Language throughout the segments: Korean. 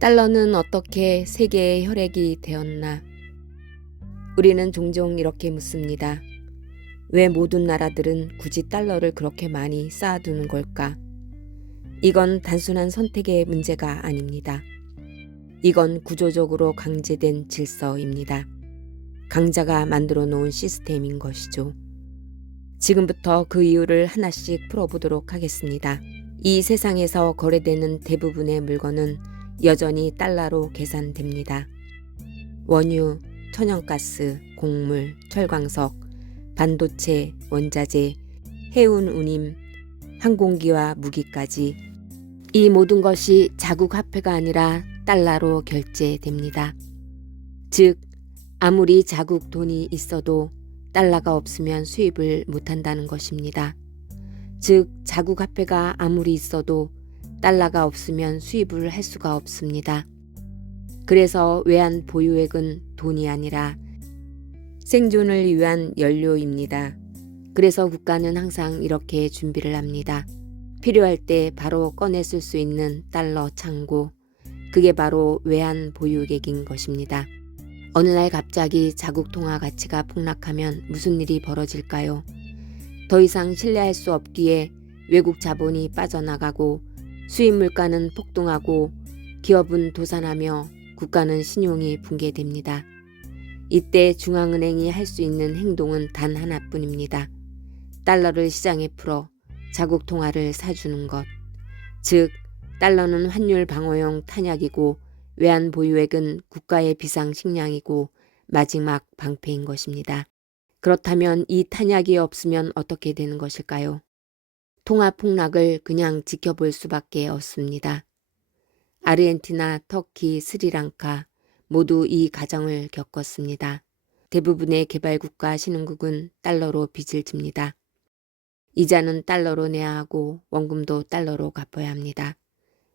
달러는 어떻게 세계의 혈액이 되었나? 우리는 종종 이렇게 묻습니다. 왜 모든 나라들은 굳이 달러를 그렇게 많이 쌓아두는 걸까? 이건 단순한 선택의 문제가 아닙니다. 이건 구조적으로 강제된 질서입니다. 강자가 만들어 놓은 시스템인 것이죠. 지금부터 그 이유를 하나씩 풀어보도록 하겠습니다. 이 세상에서 거래되는 대부분의 물건은 여전히 달러로 계산됩니다. 원유, 천연가스, 곡물, 철광석, 반도체, 원자재, 해운 운임, 항공기와 무기까지 이 모든 것이 자국 화폐가 아니라 달러로 결제됩니다. 즉, 아무리 자국 돈이 있어도 달러가 없으면 수입을 못한다는 것입니다. 즉, 자국 화폐가 아무리 있어도 달러가 없으면 수입을 할 수가 없습니다. 그래서 외환 보유액은 돈이 아니라 생존을 위한 연료입니다. 그래서 국가는 항상 이렇게 준비를 합니다. 필요할 때 바로 꺼내 쓸 수 있는 달러 창고. 그게 바로 외환 보유액인 것입니다. 어느 날 갑자기 자국 통화 가치가 폭락하면 무슨 일이 벌어질까요? 더 이상 신뢰할 수 없기에 외국 자본이 빠져나가고 수입 물가는 폭등하고 기업은 도산하며 국가는 신용이 붕괴됩니다. 이때 중앙은행이 할 수 있는 행동은 단 하나뿐입니다. 달러를 시장에 풀어 자국 통화를 사주는 것. 즉, 달러는 환율 방어용 탄약이고 외환 보유액은 국가의 비상식량이고 마지막 방패인 것입니다. 그렇다면 이 탄약이 없으면 어떻게 되는 것일까요? 통화 폭락을 그냥 지켜볼 수밖에 없습니다. 아르헨티나, 터키, 스리랑카 모두 이 가정을 겪었습니다. 대부분의 개발국가 신흥국은 달러로 빚을 집니다. 이자는 달러로 내야 하고 원금도 달러로 갚아야 합니다.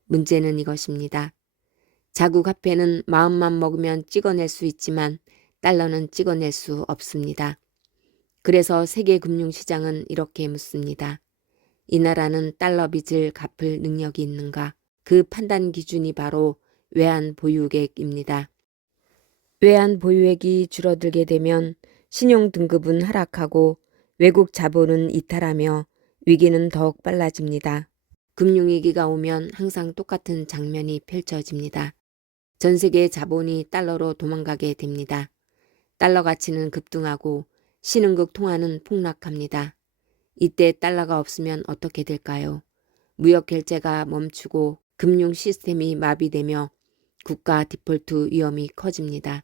문제는 이것입니다. 자국 화폐는 마음만 먹으면 찍어낼 수 있지만 달러는 찍어낼 수 없습니다. 그래서 세계 금융시장은 이렇게 묻습니다. 이 나라는 달러 빚을 갚을 능력이 있는가? 그 판단 기준이 바로 외환 보유액입니다. 외환 보유액이 줄어들게 되면 신용 등급은 하락하고 외국 자본은 이탈하며 위기는 더욱 빨라집니다. 금융위기가 오면 항상 똑같은 장면이 펼쳐집니다. 전 세계 자본이 달러로 도망가게 됩니다. 달러 가치는 급등하고 신흥국 통화는 폭락합니다. 이때 달러가 없으면 어떻게 될까요? 무역 결제가 멈추고 금융 시스템이 마비되며 국가 디폴트 위험이 커집니다.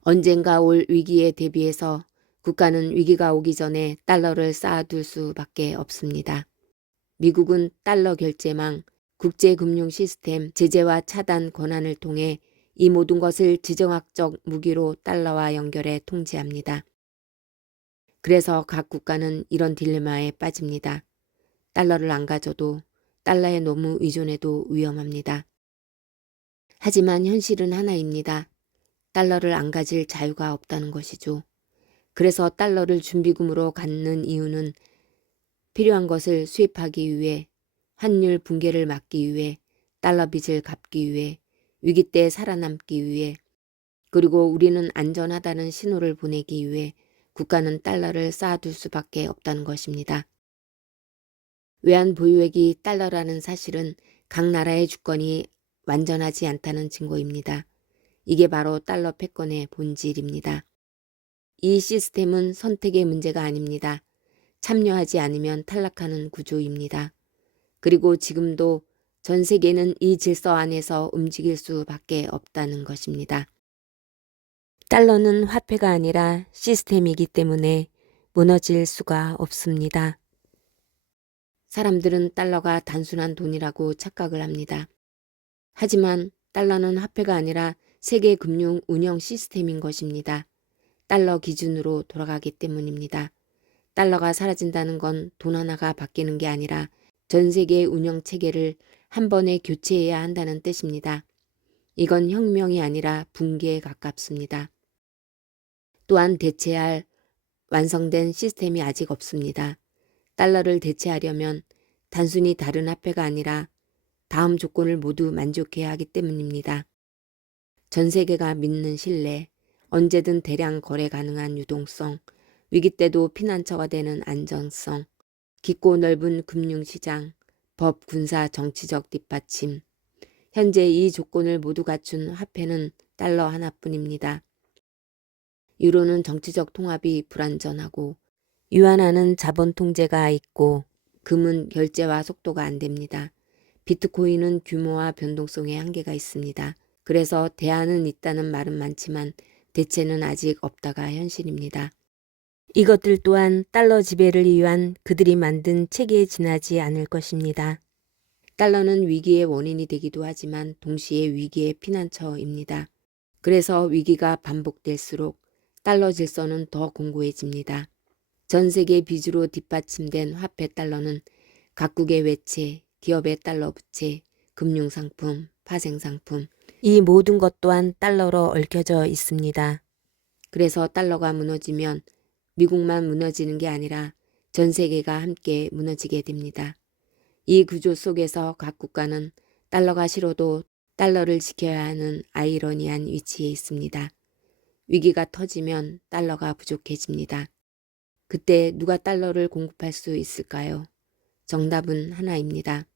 언젠가 올 위기에 대비해서 국가는 위기가 오기 전에 달러를 쌓아둘 수밖에 없습니다. 미국은 달러 결제망, 국제금융 시스템 제재와 차단 권한을 통해 이 모든 것을 지정학적 무기로 달러와 연결해 통제합니다. 그래서 각 국가는 이런 딜레마에 빠집니다. 달러를 안 가져도 달러에 너무 의존해도 위험합니다. 하지만 현실은 하나입니다. 달러를 안 가질 자유가 없다는 것이죠. 그래서 달러를 준비금으로 갖는 이유는 필요한 것을 수입하기 위해 환율 붕괴를 막기 위해 달러 빚을 갚기 위해 위기 때 살아남기 위해 그리고 우리는 안전하다는 신호를 보내기 위해 국가는 달러를 쌓아둘 수밖에 없다는 것입니다. 외환 보유액이 달러라는 사실은 각 나라의 주권이 완전하지 않다는 증거입니다. 이게 바로 달러 패권의 본질입니다. 이 시스템은 선택의 문제가 아닙니다. 참여하지 않으면 탈락하는 구조입니다. 그리고 지금도 전 세계는 이 질서 안에서 움직일 수밖에 없다는 것입니다. 달러는 화폐가 아니라 시스템이기 때문에 무너질 수가 없습니다. 사람들은 달러가 단순한 돈이라고 착각을 합니다. 하지만 달러는 화폐가 아니라 세계 금융 운영 시스템인 것입니다. 달러 기준으로 돌아가기 때문입니다. 달러가 사라진다는 건 돈 하나가 바뀌는 게 아니라 전 세계 운영 체계를 한 번에 교체해야 한다는 뜻입니다. 이건 혁명이 아니라 붕괴에 가깝습니다. 또한 대체할 완성된 시스템이 아직 없습니다. 달러를 대체하려면 단순히 다른 화폐가 아니라 다음 조건을 모두 만족해야 하기 때문입니다. 전 세계가 믿는 신뢰, 언제든 대량 거래 가능한 유동성, 위기 때도 피난처가 되는 안정성, 깊고 넓은 금융시장, 법, 군사, 정치적 뒷받침. 현재 이 조건을 모두 갖춘 화폐는 달러 하나뿐입니다. 유로는 정치적 통합이 불안전하고 유한하는 자본 통제가 있고 금은 결제와 속도가 안 됩니다. 비트코인은 규모와 변동성에 한계가 있습니다. 그래서 대안은 있다는 말은 많지만 대체는 아직 없다가 현실입니다. 이것들 또한 달러 지배를 위한 그들이 만든 체계에 지나지 않을 것입니다. 달러는 위기의 원인이 되기도 하지만 동시에 위기의 피난처입니다. 그래서 위기가 반복될수록 달러 질서는 더 공고해집니다. 전 세계 비주로 뒷받침된 화폐 달러는 각국의 외채, 기업의 달러 부채, 금융상품, 파생상품, 이 모든 것 또한 달러로 얽혀져 있습니다. 그래서 달러가 무너지면 미국만 무너지는 게 아니라 전 세계가 함께 무너지게 됩니다. 이 구조 속에서 각 국가는 달러가 싫어도 달러를 지켜야 하는 아이러니한 위치에 있습니다. 위기가 터지면 달러가 부족해집니다. 그때 누가 달러를 공급할 수 있을까요? 정답은 하나입니다.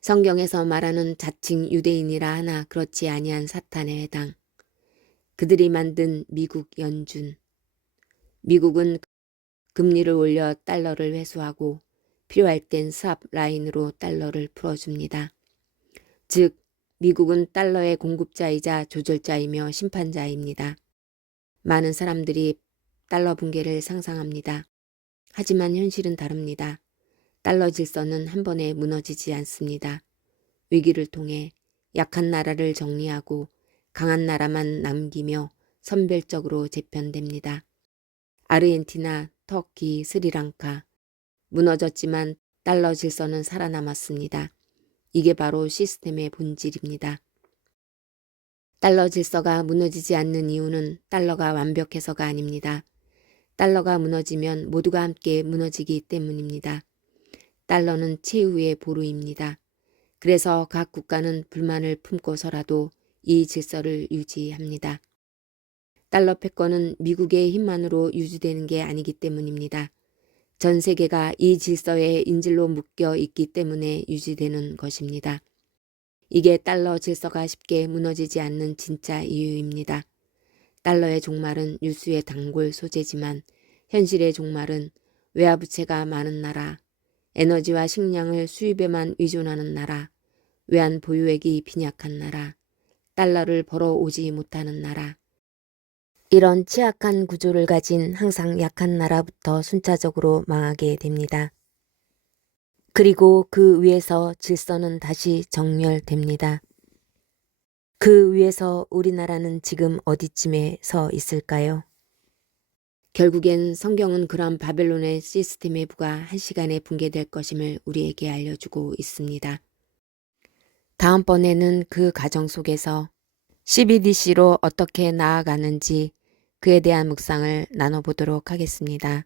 성경에서 말하는 자칭 유대인이라 하나 그렇지 아니한 사탄에 해당. 그들이 만든 미국 연준. 미국은 금리를 올려 달러를 회수하고 필요할 땐 스왑 라인으로 달러를 풀어줍니다. 즉, 미국은 달러의 공급자이자 조절자이며 심판자입니다. 많은 사람들이 달러 붕괴를 상상합니다. 하지만 현실은 다릅니다. 달러 질서는 한 번에 무너지지 않습니다. 위기를 통해 약한 나라를 정리하고 강한 나라만 남기며 선별적으로 재편됩니다. 아르헨티나, 터키, 스리랑카 무너졌지만 달러 질서는 살아남았습니다. 이게 바로 시스템의 본질입니다. 달러 질서가 무너지지 않는 이유는 달러가 완벽해서가 아닙니다. 달러가 무너지면 모두가 함께 무너지기 때문입니다. 달러는 최후의 보루입니다. 그래서 각 국가는 불만을 품고서라도 이 질서를 유지합니다. 달러 패권은 미국의 힘만으로 유지되는 게 아니기 때문입니다. 전 세계가 이 질서의 인질로 묶여 있기 때문에 유지되는 것입니다. 이게 달러 질서가 쉽게 무너지지 않는 진짜 이유입니다. 달러의 종말은 유수의 단골 소재지만 현실의 종말은 외화부채가 많은 나라, 에너지와 식량을 수입에만 의존하는 나라, 외환 보유액이 빈약한 나라, 달러를 벌어오지 못하는 나라, 이런 취약한 구조를 가진 항상 약한 나라부터 순차적으로 망하게 됩니다. 그리고 그 위에서 질서는 다시 정멸됩니다. 그 위에서 우리나라는 지금 어디쯤에 서 있을까요? 결국엔 성경은 그러한 바벨론의 시스템의 부가 한 시간에 붕괴될 것임을 우리에게 알려주고 있습니다. 다음번에는 그 과정 속에서 CBDC로 어떻게 나아가는지 그에 대한 묵상을 나눠보도록 하겠습니다.